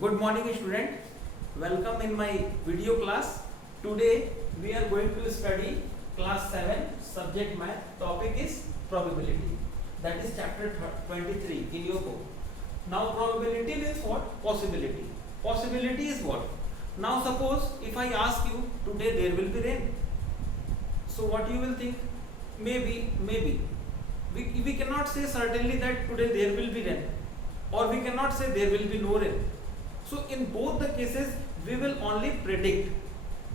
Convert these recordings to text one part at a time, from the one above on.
Good morning student, welcome in my video class. Today we are going to study class 7 subject math. Topic is probability, that is chapter 23 in your book. Now probability means what? Possibility. Possibility is what? Now suppose if I ask you today there will be rain, so what you will think? Maybe we cannot say certainly that today there will be rain, or we cannot say there will be no rain. So in both the cases we will only predict,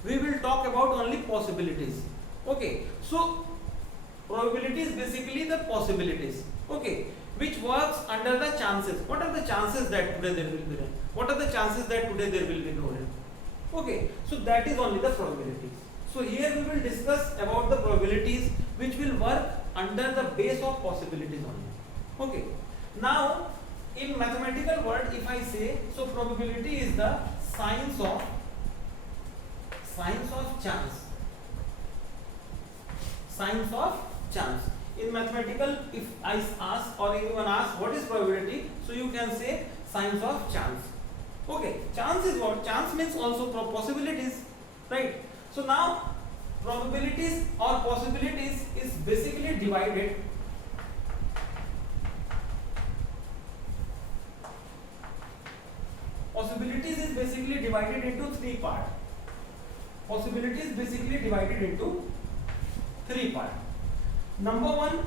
we will talk about only possibilities. Okay, so probability is basically the possibilities, okay, which works under the chances. What are the chances that today there will be rain? What are the chances that today there will be no rain? Okay, so that is only the probabilities. So here we will discuss about the probabilities which will work under the base of possibilities only. Okay, now in mathematical word if I say, so probability is the science of chance. Science of chance. In mathematical, if I ask or anyone asks what is probability, so you can say science of chance. Okay, chance is what? Chance means also possibilities, right? So now probabilities or possibilities is basically divided into three parts. Possibilities basically divided into three parts. Number one,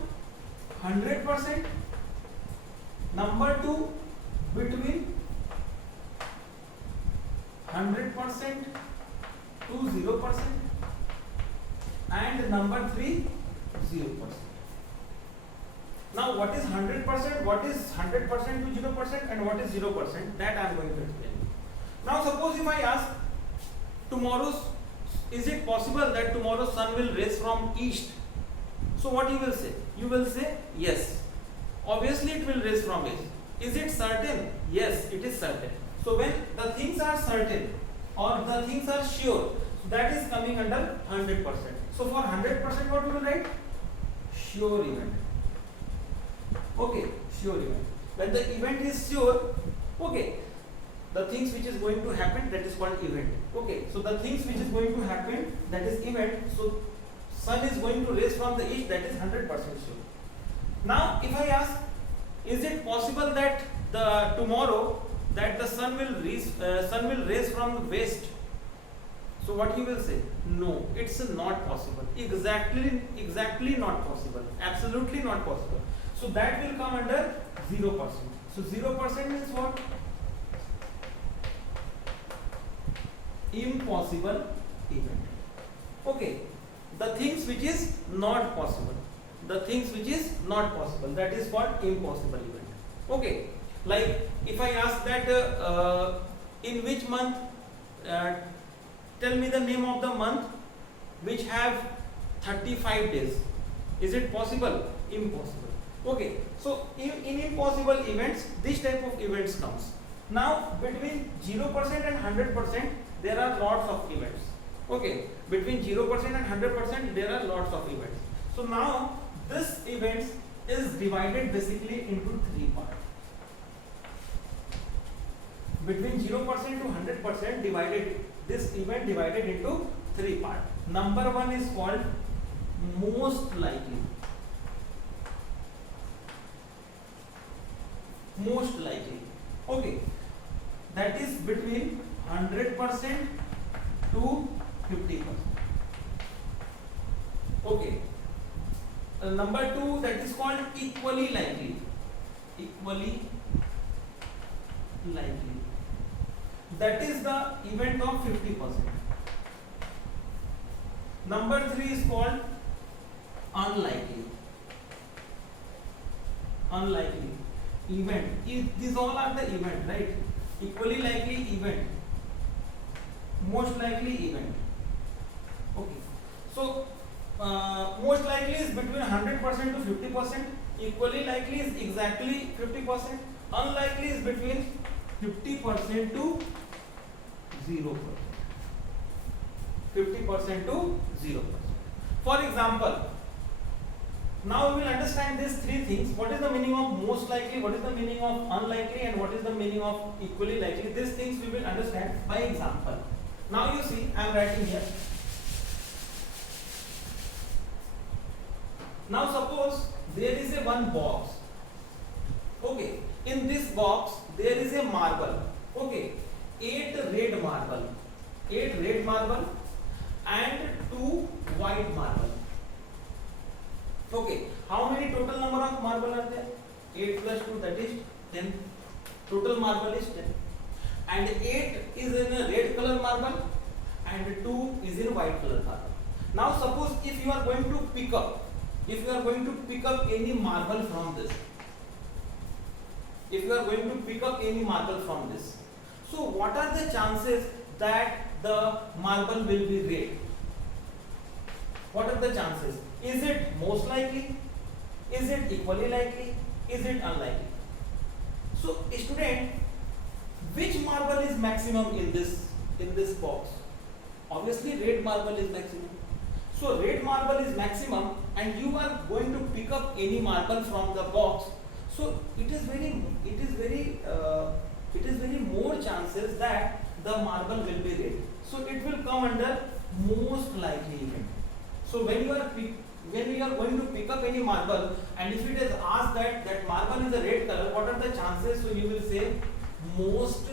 100%. Number two, between 100% to 0%. And number three, 0%. Now what is 100%, what is 100% to 0%, and what is 0%, that I am going to explain. Now suppose if I ask, is it possible that tomorrow sun will rise from east? So what you will say? You will say yes. Obviously it will rise from east. Is it certain? Yes, it is certain. So when the things are certain or the things are sure, that is coming under 100%. So for 100% what we will write? Sure event. Okay, sure event. When the event is sure, okay, the things which is going to happen, that is called event. Okay, so the things which is going to happen, that is event. So sun is going to rise from the east, that is 100% sure. Now if I ask, is it possible that tomorrow that the sun will rise from the west? So what you will say? No, it's not possible. Exactly not possible. Absolutely not possible. So that will come under 0%. So 0% is what? Impossible event. Okay, the things which is not possible, that is called impossible event. Okay, like if I ask that in which month, tell me the name of the month which have 35 days. Is it possible? Impossible. Okay, so in impossible events, this type of events comes. Now between 0% and 100% there are lots of events. Okay, between 0% and 100% there are lots of events. So now this events is divided basically into three parts. Between 0% to 100% this event divided into three parts. Number one is called most likely. Most likely. Okay, that is between 100% to 50%. Okay. Number two, that is called equally likely. Equally likely. That is the event of 50%. Number three is called unlikely. Unlikely event. These all are the event, right? Equally likely event, most likely event. Okay, so most likely is between 100% to 50%, equally likely is exactly 50%, unlikely is between 50% to 0%. 50% to 0%. For example, Now we will understand these three things. What is the meaning of most likely, what is the meaning of unlikely, and what is the meaning of equally likely. These things we will understand by example. Now you see, I am writing here. Now suppose there is a one box. Okay, in this box there is a marble. Okay, 8 red marble, 8 red marble and 2 white marble. Okay, how many total number of marble are there? 8 plus 2, that is 10. Total marble is 10. And 8 is in a red color marble and 2 is in white color marble. Now suppose if you are going to pick up, any marble from this, so what are the chances that the marble will be red? What are the chances? Is it most likely? Is it equally likely? Is it unlikely? So student, which marble is maximum in this box? Obviously red marble is maximum. So red marble is maximum and you are going to pick up any marble from the box. So it is very more chances that the marble will be red. So it will come under most likely event. So when you are going to pick up any marble and if it is asked that marble is a red color, what are the chances? So you will say most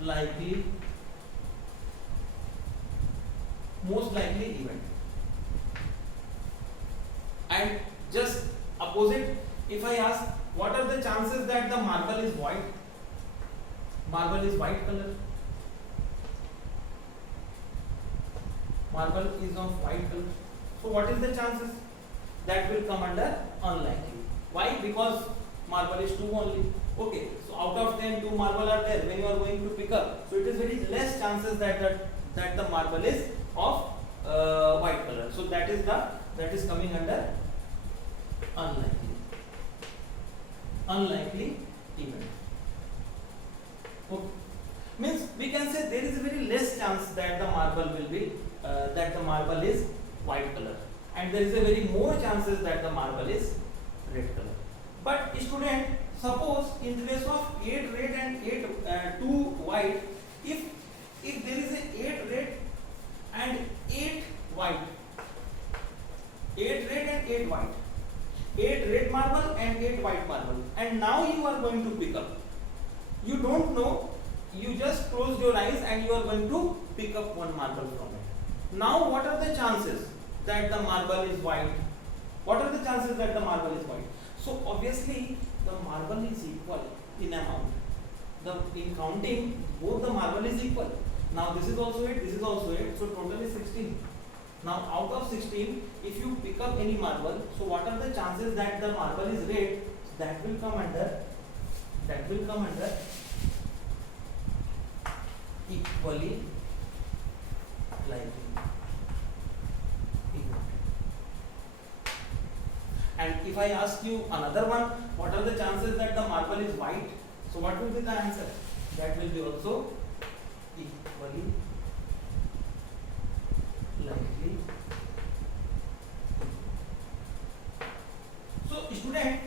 likely event. And just opposite, if I ask what are the chances that the marble is white? Marble is white color. Marble is of white color. So what is the chances? That will come under unlikely. Why? Because marble is 2 only. Okay, so out of 10, 2 marble are there when you are going to pick up. So it is very less chances that the marble is of white color. So that is coming under unlikely event. Okay. Means we can say there is a very less chance that the marble will be is white color, and there is a very more chances that the marble is red color. But student, suppose in place of 8 red and 2 white, if there is a 8 red and 8 white, 8 red and 8 white, 8 red marble and 8 white marble, and now you are going to pick up. You don't know, you just close your eyes and you are going to pick up one marble from it. Now what are the chances that the marble is white? What are the chances that the marble is white? So obviously the marble is equal in amount. In counting, both the marble is equal. Now this is also 8, this is also 8, so total is 16. Now out of 16, if you pick up any marble, so what are the chances that the marble is red? So that will come under equally likely. And if I ask you another one, what are the chances that the marble is white? So what will be the answer? That will be also equally likely. So student,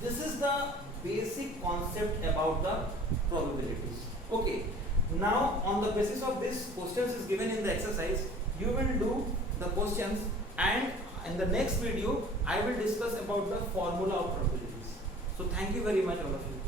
this is the basic concept about the probabilities. Okay, now on the basis of this questions is given in the exercise, you will do the questions, and in the next video I will discuss about the formula of probabilities. So thank you very much all of you.